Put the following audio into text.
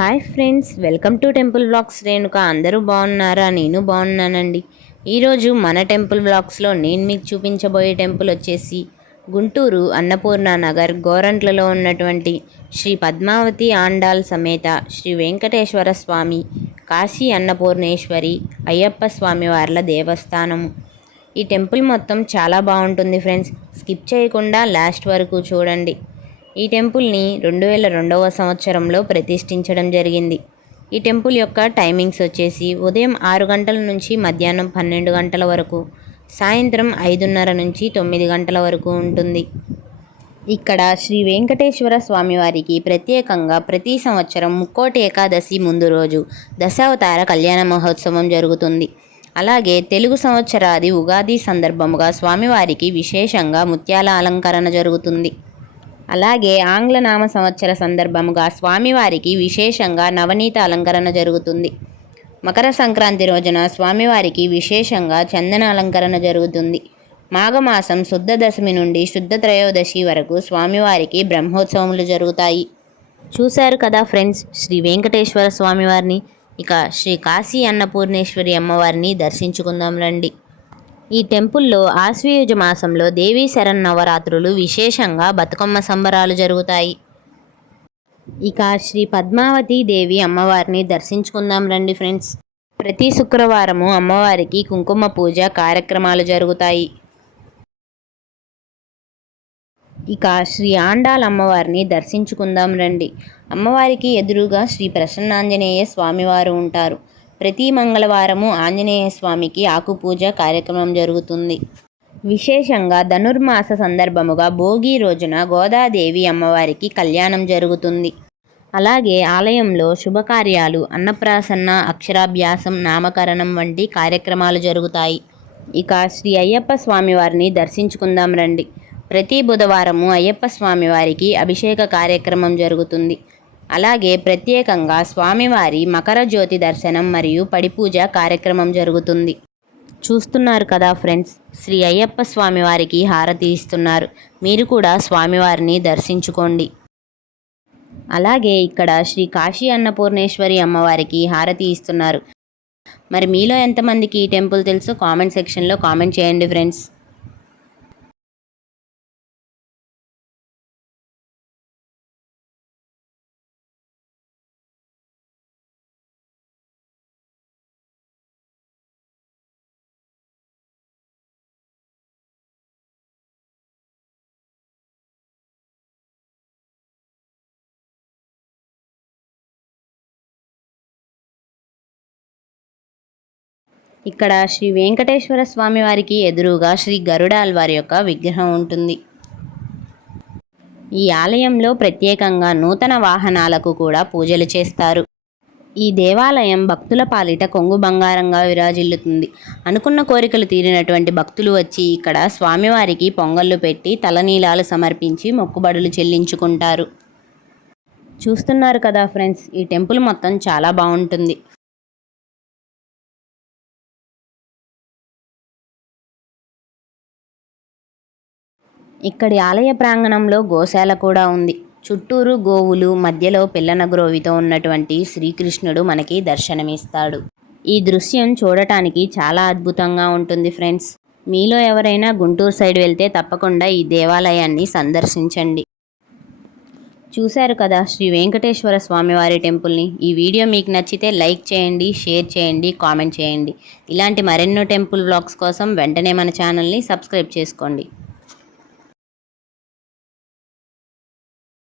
Hi friends, welcome to temple blogs Renuka. అందరూ బాగున్నారా? నేను బాగున్నానండి. ఈరోజు మన టెంపుల్ బ్లాగ్స్లో నేను మీకు చూపించబోయే టెంపుల్ వచ్చేసి గుంటూరు అన్నపూర్ణ నగర్ గోరంట్లలో ఉన్నటువంటి శ్రీ పద్మావతి ఆండాల్ సమేత శ్రీ వెంకటేశ్వర స్వామి కాశీ అన్నపూర్ణేశ్వరి అయ్యప్ప స్వామి వార్ల దేవస్థానము. ఈ టెంపుల్ మొత్తం చాలా బాగుంటుంది ఫ్రెండ్స్. స్కిప్ చేయకుండా లాస్ట్ వరకు చూడండి. ఈ టెంపుల్ని 2002వ సంవత్సరంలో ప్రతిష్ఠించడం జరిగింది. ఈ టెంపుల్ యొక్క టైమింగ్స్ వచ్చేసి ఉదయం 6 గంటల నుంచి మధ్యాహ్నం 12 గంటల వరకు, సాయంత్రం 5:30 నుంచి 9 గంటల వరకు ఉంటుంది. ఇక్కడ శ్రీ వెంకటేశ్వర స్వామివారికి ప్రత్యేకంగా ప్రతి సంవత్సరం ముక్కోటి ఏకాదశి ముందు రోజు దశావతార కళ్యాణ మహోత్సవం జరుగుతుంది. అలాగే తెలుగు సంవత్సరాది ఉగాది సందర్భముగా స్వామివారికి విశేషంగా ముత్యాల అలంకరణ జరుగుతుంది. అలాగే ఆంగ్ల నామ సంవత్సర సందర్భముగా స్వామివారికి విశేషంగా నవనీత అలంకరణ జరుగుతుంది. మకర సంక్రాంతి రోజున స్వామివారికి విశేషంగా చందన అలంకరణ జరుగుతుంది. మాఘమాసం శుద్ధ దశమి నుండి శుద్ధ త్రయోదశి వరకు స్వామివారికి బ్రహ్మోత్సవములు జరుగుతాయి. చూశారు కదా ఫ్రెండ్స్, శ్రీ వెంకటేశ్వర స్వామివారిని. ఇక శ్రీ కాశీ అన్నపూర్ణేశ్వరి అమ్మవారిని దర్శించుకుందాం రండి. ఈ టెంపుల్లో ఆశ్వయుజ మాసంలో దేవీ శరన్నవరాత్రులు విశేషంగా బతుకమ్మ సంబరాలు జరుగుతాయి. ఇక శ్రీ పద్మావతి దేవి అమ్మవారిని దర్శించుకుందాం రండి ఫ్రెండ్స్. ప్రతి శుక్రవారము అమ్మవారికి కుంకుమ పూజ కార్యక్రమాలు జరుగుతాయి. ఇక శ్రీ ఆండాల్ అమ్మవారిని దర్శించుకుందాం రండి. అమ్మవారికి ఎదురుగా శ్రీ ప్రసన్నాంజనేయ స్వామివారు ఉంటారు. ప్రతి మంగళవారము ఆంజనేయ స్వామికి ఆకుపూజ కార్యక్రమం జరుగుతుంది. విశేషంగా ధనుర్మాస సందర్భముగా భోగి రోజున గోదాదేవి అమ్మవారికి కళ్యాణం జరుగుతుంది. అలాగే ఆలయంలో శుభకార్యాలు, అన్నప్రాసన్న, అక్షరాభ్యాసం, నామకరణం వంటి కార్యక్రమాలు జరుగుతాయి. ఇక శ్రీ అయ్యప్ప స్వామివారిని దర్శించుకుందాం రండి. ప్రతి బుధవారము అయ్యప్ప స్వామివారికి అభిషేక కార్యక్రమం జరుగుతుంది. అలాగే ప్రత్యేకంగా స్వామివారి మకర జ్యోతి దర్శనం మరియు పడిపూజ కార్యక్రమం జరుగుతుంది. చూస్తున్నారు కదా ఫ్రెండ్స్, శ్రీ అయ్యప్ప స్వామివారికి హారతి ఇస్తున్నారు. మీరు కూడా స్వామివారిని దర్శించుకోండి. అలాగే ఇక్కడ శ్రీ కాశీ అన్నపూర్ణేశ్వరి అమ్మవారికి హారతి ఇస్తున్నారు. మరి మీలో ఎంతమందికి ఈ టెంపుల్ తెలుసో కామెంట్ సెక్షన్లో కామెంట్ చేయండి ఫ్రెండ్స్. ఇక్కడ శ్రీ వెంకటేశ్వర స్వామి వారికి ఎదురుగా శ్రీ గరుడాల్వారి యొక్క విగ్రహం ఉంటుంది. ఈ ఆలయంలో ప్రత్యేకంగా నూతన వాహనాలకు కూడా పూజలు చేస్తారు. ఈ దేవాలయం భక్తుల పాలిట కొంగు బంగారంగా విరాజిల్లుతుంది. అనుకున్న కోరికలు తీరినటువంటి భక్తులు వచ్చి ఇక్కడ స్వామివారికి పొంగళ్ళు పెట్టి తలనీలాలు సమర్పించి మొక్కుబడులు చెల్లించుకుంటారు. చూస్తున్నారు కదా ఫ్రెండ్స్, ఈ టెంపుల్ మొత్తం చాలా బాగుంటుంది. ఇక్కడి ఆలయ ప్రాంగణంలో గోశాల కూడా ఉంది. చుట్టూరు గోవులు, మధ్యలో పిల్లన గ్రోవితో ఉన్నటువంటి శ్రీకృష్ణుడు మనకి దర్శనమిస్తాడు. ఈ దృశ్యం చూడటానికి చాలా అద్భుతంగా ఉంటుంది ఫ్రెండ్స్. మీలో ఎవరైనా గుంటూరు సైడ్ వెళ్తే తప్పకుండా ఈ దేవాలయాన్ని సందర్శించండి. చూశారు కదా శ్రీ వెంకటేశ్వర స్వామివారి టెంపుల్ని. ఈ వీడియో మీకు నచ్చితే లైక్ చేయండి, షేర్ చేయండి, కామెంట్ చేయండి. ఇలాంటి మరెన్నో టెంపుల్ వ్లాగ్స్ కోసం వెంటనే మన ఛానల్ని సబ్స్క్రైబ్ చేసుకోండి.